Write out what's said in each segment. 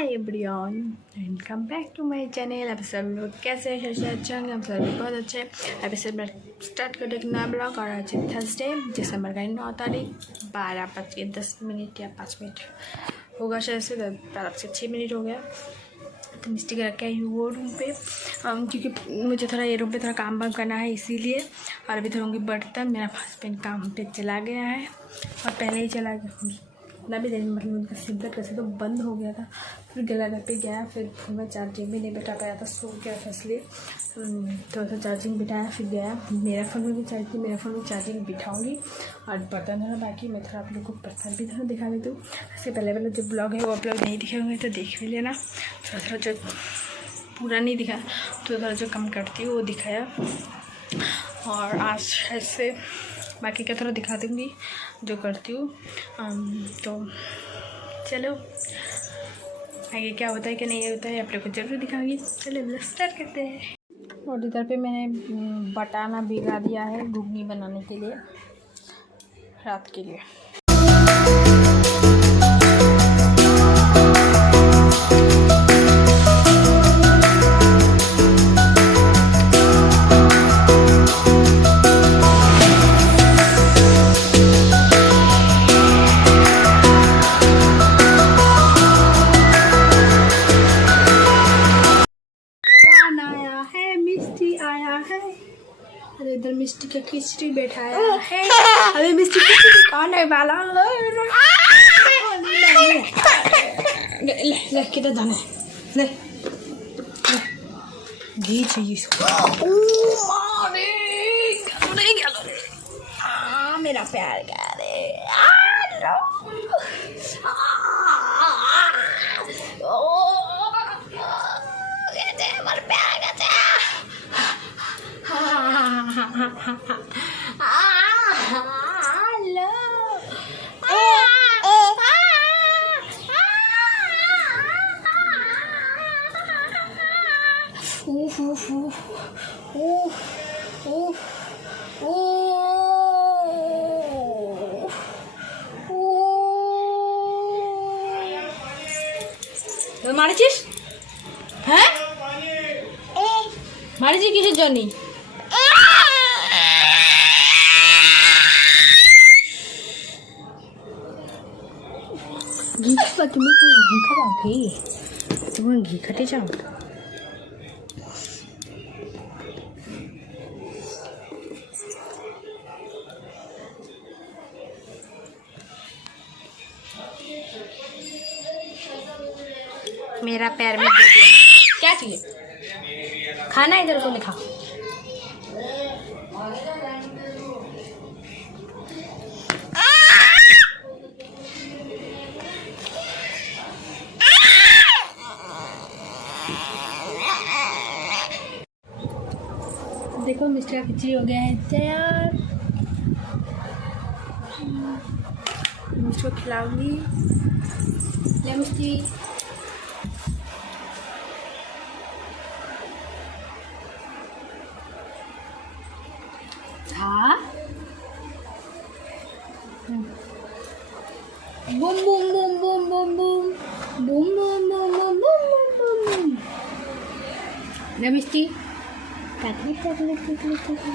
Hi everyone, welcome back to my channel. आप सब लोग कैसे हैं? अच्छा होंगे, हम सब बहुत अच्छे। अभी से मैं स्टार्ट कर एक नया ब्लॉग। और आज थर्सडे दिसंबर का 9 तारीख 12:10 या 5 मिनट होगा शायद से, 12 से 6 मिनट हो गया। तो मिस्टी के रखे आई वो रूम पे, क्योंकि मुझे थोड़ा ये रूम पे थोड़ा काम वाम करना है इसीलिए। और अभी धोऊंगी बर्तन। मेरा हस्बैंड काम पे चला गया है और पहले ही चला गया ना भी देर, मतलब उनका सिगरेट वैसे तो बंद हो गया था। फिर गला घर पे गया, फिर मैं चार्जिंग भी नहीं बैठा पाया था, सो गया था, इसलिए थोड़ा सा चार्जिंग बिठाया फिर गया। मेरा फ़ोन में भी चार्जिंग बिठाऊंगी और बर्तन धोना बाकी। मैं थोड़ा आप लोग को बर्तन भी धोना दिखा देती हूँ। इससे पहले वाला जो ब्लॉग है वो आप लोग नहीं दिखे होंगे तो देख भी लेना। थोड़ा जो पूरा नहीं दिखा तो थोड़ा जो कम करती हूँ वो दिखाया। और आज ऐसे बाकी का थोड़ा दिखा दूँगी जो करती हूँ। तो चलो आगे क्या होता है कि नहीं होता है आप लोग को जरूर दिखाऊंगी। चलो स्टार्ट करते हैं। और इधर पे मैंने बटाना भिगा दिया है घुगनी बनाने के लिए, रात के लिए। अरे इधर मिस्टी का खिचड़ी बैठाया है। अरे मिस्टी खिचड़ी खाने वाला ले किधर जाना है? ले घी चाहिए इसको। मेरा प्यार करे মারিছিস? হ্যাঁ মারিছি কিসের জন্য? घी खावा तुम्हें? घी खावा घी तुम्हें घी खटे जाओ। मेरा पैर में दे दिया। क्या चाहिए खाना? इधर को लिखा। देखो मिस्टी का खिचड़ी हो गया है तैयार। मिस्टी को खिलाऊंगी। ले मिस्टी। हाँ boom boom boom boom boom boom boom boom boom boom boom boom boom. ले मिस्टी takla takla takla takla।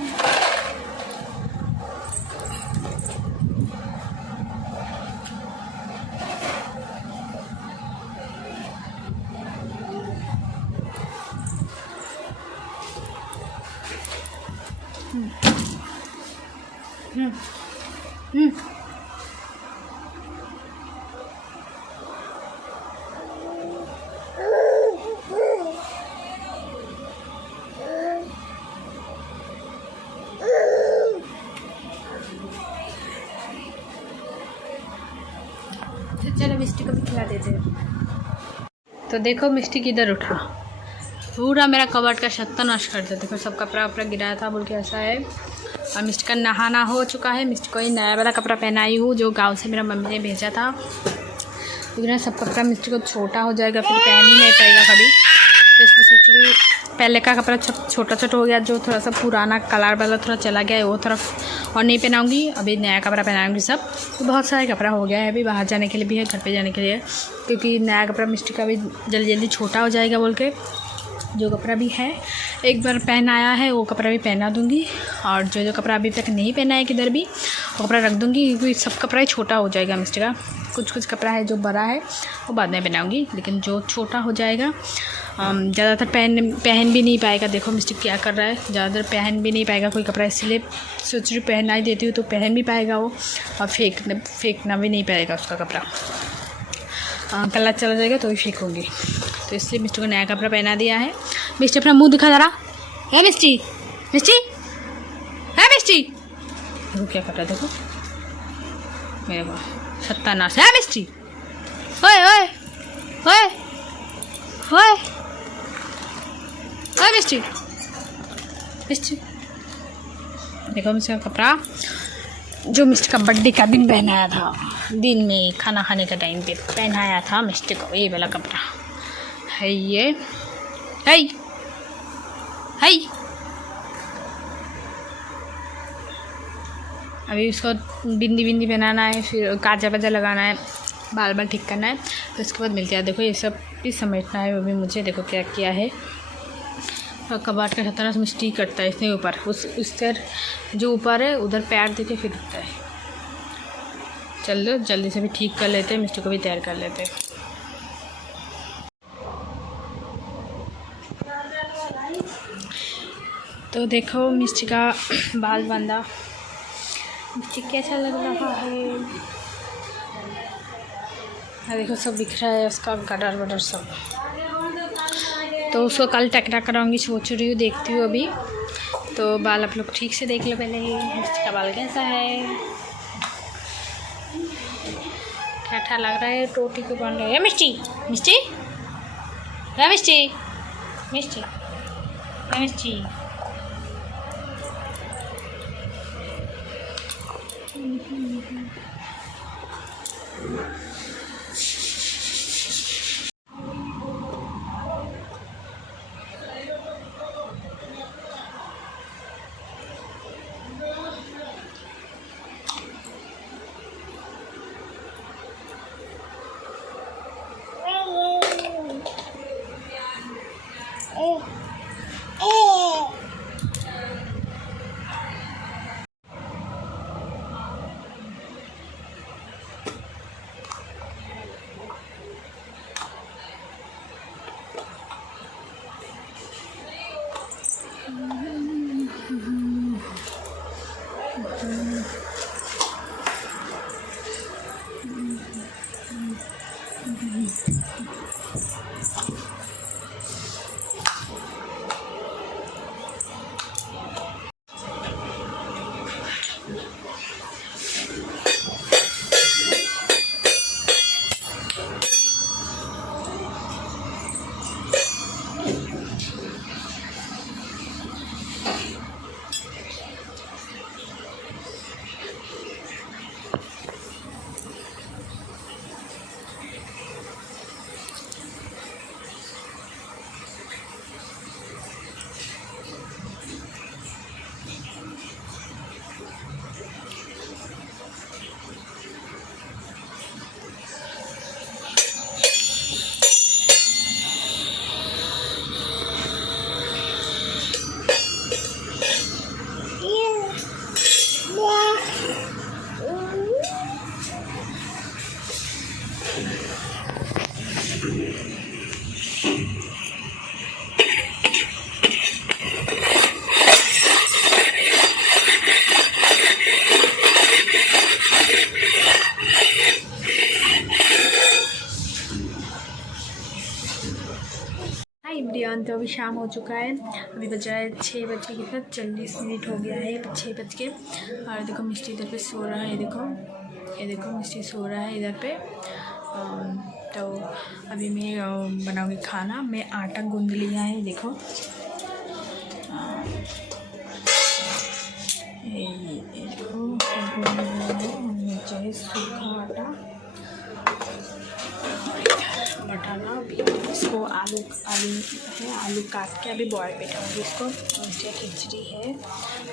चलो मिस्टी को भी खिला देते हैं। तो देखो मिस्टी किधर उठा, पूरा मेरा कबर्ड का सत्यानाश कर दिया। देखो सब कपड़ा वपड़ा गिराया था बोल के ऐसा है। और मिस्टी का नहाना हो चुका है। मिस्टी को ही नया वाला कपड़ा पहनाई हूँ जो गांव से मेरा मम्मी ने भेजा था। क्योंकि ना सब कपड़ा मिस्टी को छोटा हो जाएगा, फिर पहन ही नहीं पाएगा कभी। तो इसमें सोच रही हूँ पहले का कपड़ा छोटा छोटा हो गया, जो थोड़ा सा पुराना कलर वाला थोड़ा चला गया है वो तरफ और नहीं पहनाऊँगी। अभी नया कपड़ा पहनाऊँगी सब। तो बहुत सारा कपड़ा हो गया है, अभी बाहर जाने के लिए भी है, घर पे जाने के लिए, क्योंकि नया कपड़ा मिस्टी का भी जल्दी जल्दी छोटा हो जाएगा बोल के जो कपड़ा भी है एक बार पहनाया है वो कपड़ा भी पहना दूँगी। और जो कपड़ा अभी तक नहीं पहना है किधर भी वो कपड़ा रख दूँगी, क्योंकि सब कपड़ा ही छोटा हो जाएगा मिस्टी का। कुछ कपड़ा है जो बड़ा है वो बाद में पहनाऊँगी, लेकिन जो छोटा हो जाएगा ज़्यादातर पहन भी नहीं पाएगा। देखो मिस्टी क्या कर रहा है, ज़्यादातर पहन भी नहीं पाएगा कोई कपड़ा, इसलिए सोच रही पहना ही देती हूँ तो पहन भी पाएगा वो, और फेंकना भी नहीं पाएगा उसका कपड़ा। कलर चला जाएगा तो ही फेंकूँगी, तो इसलिए मिस्टी को नया कपड़ा पहना दिया है। मिस्टी अपना मुंह दिखा जरा, है मिस्टी, मिस्टी है मिस्टी, देखो क्या कर रहा है, देखो मेरे को सत्यानाश है मिस्टी। ओए ओए ओए ओए ओए मिस्टी, मिस्टी देखो मिस्टी का कपड़ा जो मिस्टी का बर्थडे का दिन पहनाया था, दिन में खाना खाने के टाइम पे पहनाया था मिस्टी को, ये वाला कपड़ा है। ये है अभी उसको बिंदी बनाना है, फिर काजा वाजा लगाना है, बाल ठीक करना है, तो उसके बाद मिलते हैं। देखो ये सब भी समेटना है वो भी मुझे, देखो क्या किया है। और कबाट का छतरा मिस्टी करता है इसके ऊपर, उसका जो ऊपर है उधर पैर देके फिर उठता है। चलो जल्दी से भी ठीक कर लेते हैं, मिस्टी को भी तैयार कर लेते हैं। तो देखो मिस्टी का बाल बांधा, मिस्टी कैसा लग रहा है। देखो सब दिख रहा है उसका गडर वडर सब, तो उसको कल टकरा कराऊंगी सोच रही हूँ, देखती हूँ अभी। तो बाल आप लोग ठीक से देख लो पहले ही मिस्टी का बाल कैसा है, क्या अच्छा लग रहा है। टोटी को बांध रहे हैं मिस्टी, मिस्टी है मिस्टी, मिस्टी है मिस्टी। तो अभी शाम हो चुका है, अभी बज रहा है 6:40 हो गया है, 6 बज के। और देखो मिस्टी इधर पे सो रहा है, ये देखो मिस्टी सो रहा है इधर पे। तो अभी मैं बनाऊंगी खाना। मैं आटा गूंद लिया है, देखो ये देखो नीचे सूखा आटा, बटाना। अभी इसको आलू आलू है, आलू काट के अभी बॉयल बैठाऊँगी इसको। मिस्टी खिचड़ी है,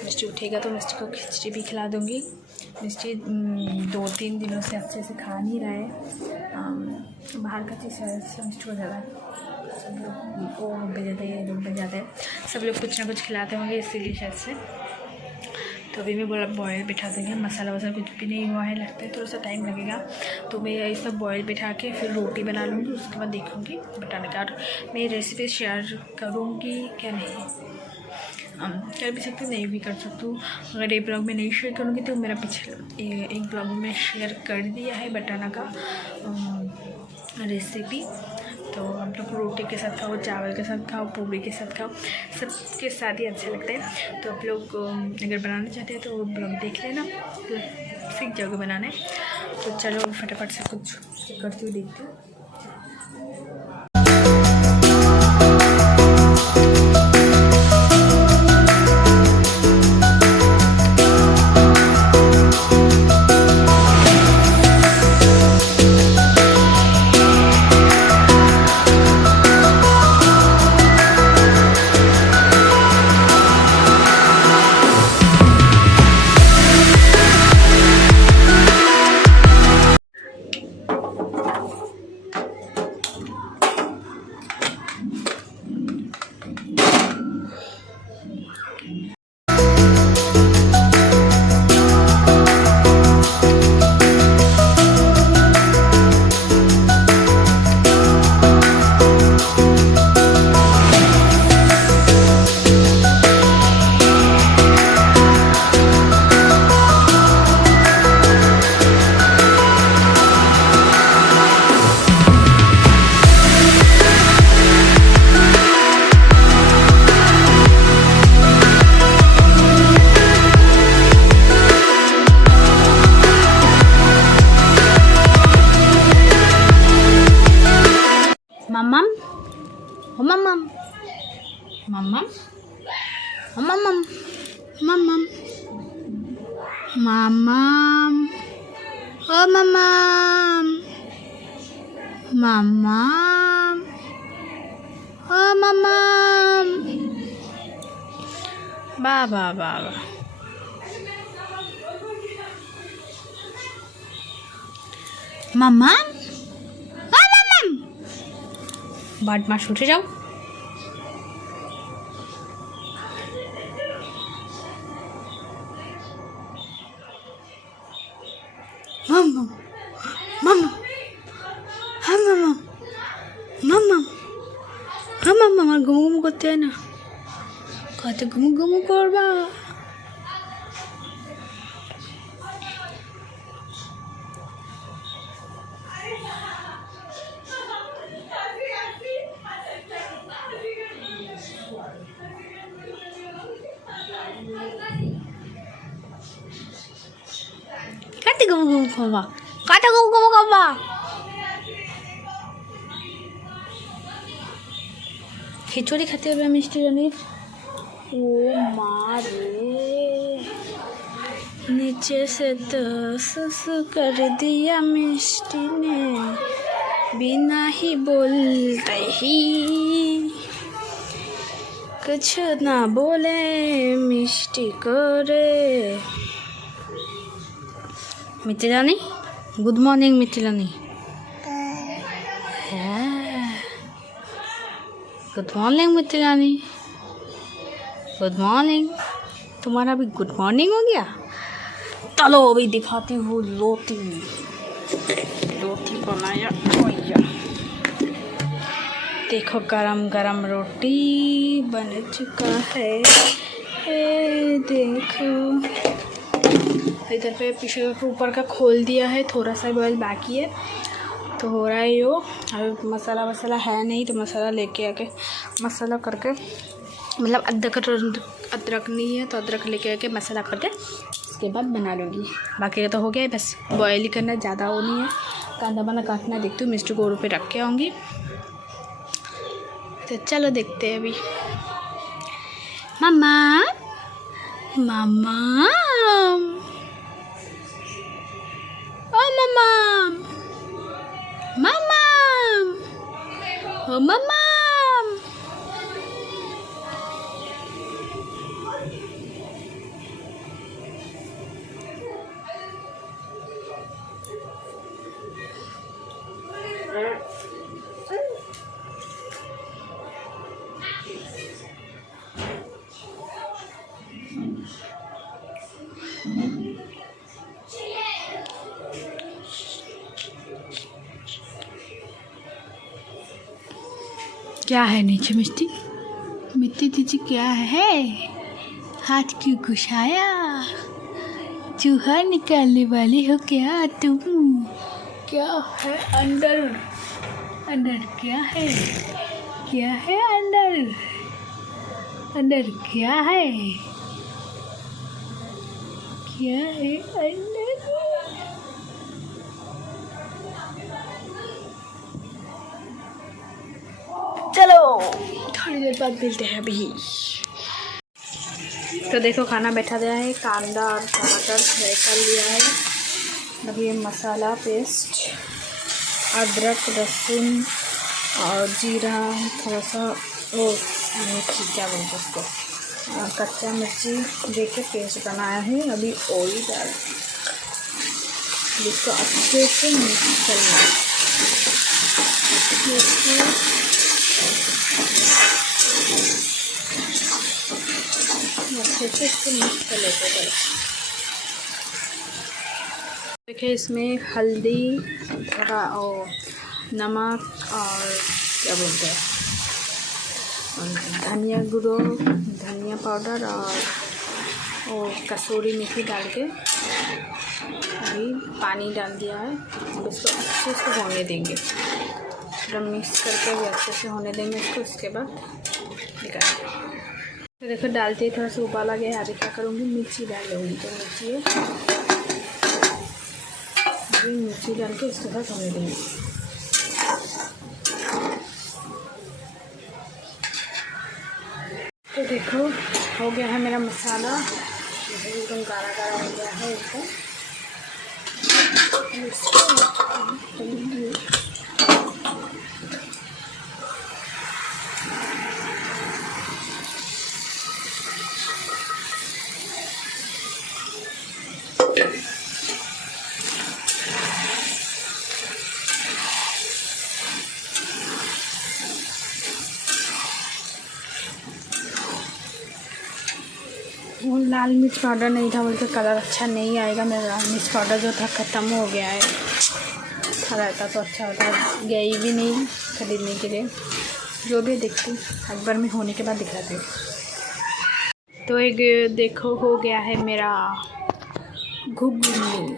मिस्टी उठेगा तो मिस्टी को खिचड़ी भी खिला दूँगी। मिस्टी 2-3 दिनों से अच्छे से खा नहीं रहा है, बाहर का चीज़ मिस्टी को ज़्यादा सब लोग वो बन जाते हैं, लोग बन जाते हैं, सब लोग कुछ ना कुछ खिलाते होंगे इसीलिए शायद से। तो अभी मैं बोला बॉयल बिठा देंगे, मसाला वसाला कुछ भी नहीं हुआ है, लगता है थोड़ा सा टाइम लगेगा। तो मैं ये सब बॉयल बिठा के फिर रोटी बना लूँगी, उसके बाद देखूँगी बटाने का। और मैं रेसिपी शेयर करूँगी क्या नहीं, कर भी सकती हूँ, नहीं भी कर सकती हूँ। अगर एक ब्लॉग में नहीं शेयर करूँगी तो मेरा पिछले एक ब्लॉग में शेयर कर दिया है बटाना का रेसिपी। तो आप लोग रोटी के साथ खाओ, चावल के साथ खाओ, पूरी के साथ खाओ, सबके साथ ही अच्छे लगते हैं। तो आप लोग अगर बनाना चाहते हैं तो वो ब्लॉग देख लेना, तो सीख जाओगे बनाने। तो चलो फटाफट से कुछ करती हूँ, देखती हूँ। Mamam, oh mamam, mamam, oh mamam, mamam, mamam, oh mamam, mamam, oh mamam, baba baba, mamam. बदमाश उठे जाओ। मम्मा मम्मा हाँ मम्मा मम्मा हाँ मम्मा আমার ঘুম ঘুম করতে হয় না, কত ঘুম ঘুম করবা। Kata gumu kaba. Kata gumu kaba. खिचड़ी खाते हुए मिष्टी रानी, ओ मारे नीचे से तो सुस कर दिया मिष्टी ने, बिना ही बोलते ही कुछ ना बोले मिष्टी करे। मिष्टी रानी, गुड मॉर्निंग मिष्टी रानी। गुड मॉर्निंग मिष्टी रानी, गुड मॉर्निंग। तुम्हारा भी गुड मॉर्निंग हो गया। चलो अभी दिखाती हूँ रोटी। रोटी बनाया भैया, देखो गरम गरम रोटी बन चुका है। देखो इधर पे पीछे ऊपर का खोल दिया है, थोड़ा सा बॉयल बाकी है तो हो रहा है यो। अभी मसाला वसाला है नहीं तो मसाला लेके आके मसाला करके, मतलब अदरक नहीं है तो अदरक लेके आके मसाला करके उसके बाद बना लूँगी। बाकी तो हो गया है, बस बॉयल ही करना, ज़्यादा वो नहीं है। कांदा बना काटना देखती हूँ, मिस्टी को पे रख के आऊँगी। तो चलो देखते हैं अभी। मम्मा मम्मा ओ मम्मा मम्मा ओ मम्मा क्या है नीचे मिस्टी? मिट्टी दीजिए क्या है? हाथ क्यों घुसाया? चूहा निकालने वाली हो क्या तुम? क्या है अंदर? अंदर क्या है? क्या है अंदर? अंदर क्या है? क्या है अंदर? चलो थोड़ी देर बाद मिलते हैं अभी। तो देखो खाना बैठा गया है, कांदा और टमाटर फ्राई कर लिया है। अभी ये मसाला पेस्ट, अदरक लहसुन और जीरा, थोड़ा सा वो मिर्ची क्या बोलते उसको, कच्चा मिर्ची देके पेस्ट बनाया है। अभी ऑयल डाल जिसको अच्छे से मिक्स करना है। अच्छे से इसको मिक्स कर लेते हैं। देखिए इसमें हल्दी, थोड़ा और नमक और क्या बोलते हैं धनिया गुঁড়ো, धनिया पाउडर और कसूरी मेथी डाल के अभी पानी डाल दिया है। अब इसको अच्छे से होने देंगे, पूरा मिक्स करके भी अच्छे से होने देंगे इसको। उसके बाद निकाल तो देखो डालते ही थोड़ा सा उबाला गया। अभी क्या करूँगी, मिर्ची डाल लूँगी। तो मिर्ची है, अभी मिर्ची डाल के इसके साथ होने देंगे। तो देखो हो गया है मेरा मसाला, एकदम गाढ़ा गाढ़ा हो गया है वो लाल मिर्च पाउडर नहीं था, बोलते कलर अच्छा नहीं आएगा। मेरा लाल मिर्च पाउडर जो था ख़त्म हो गया है। था रहता तो अच्छा होता, गई भी नहीं खरीदने के लिए। जो भी देखती एक बार में होने के बाद दिखाती हूँ। तो एक देखो हो गया है मेरा घुगनी।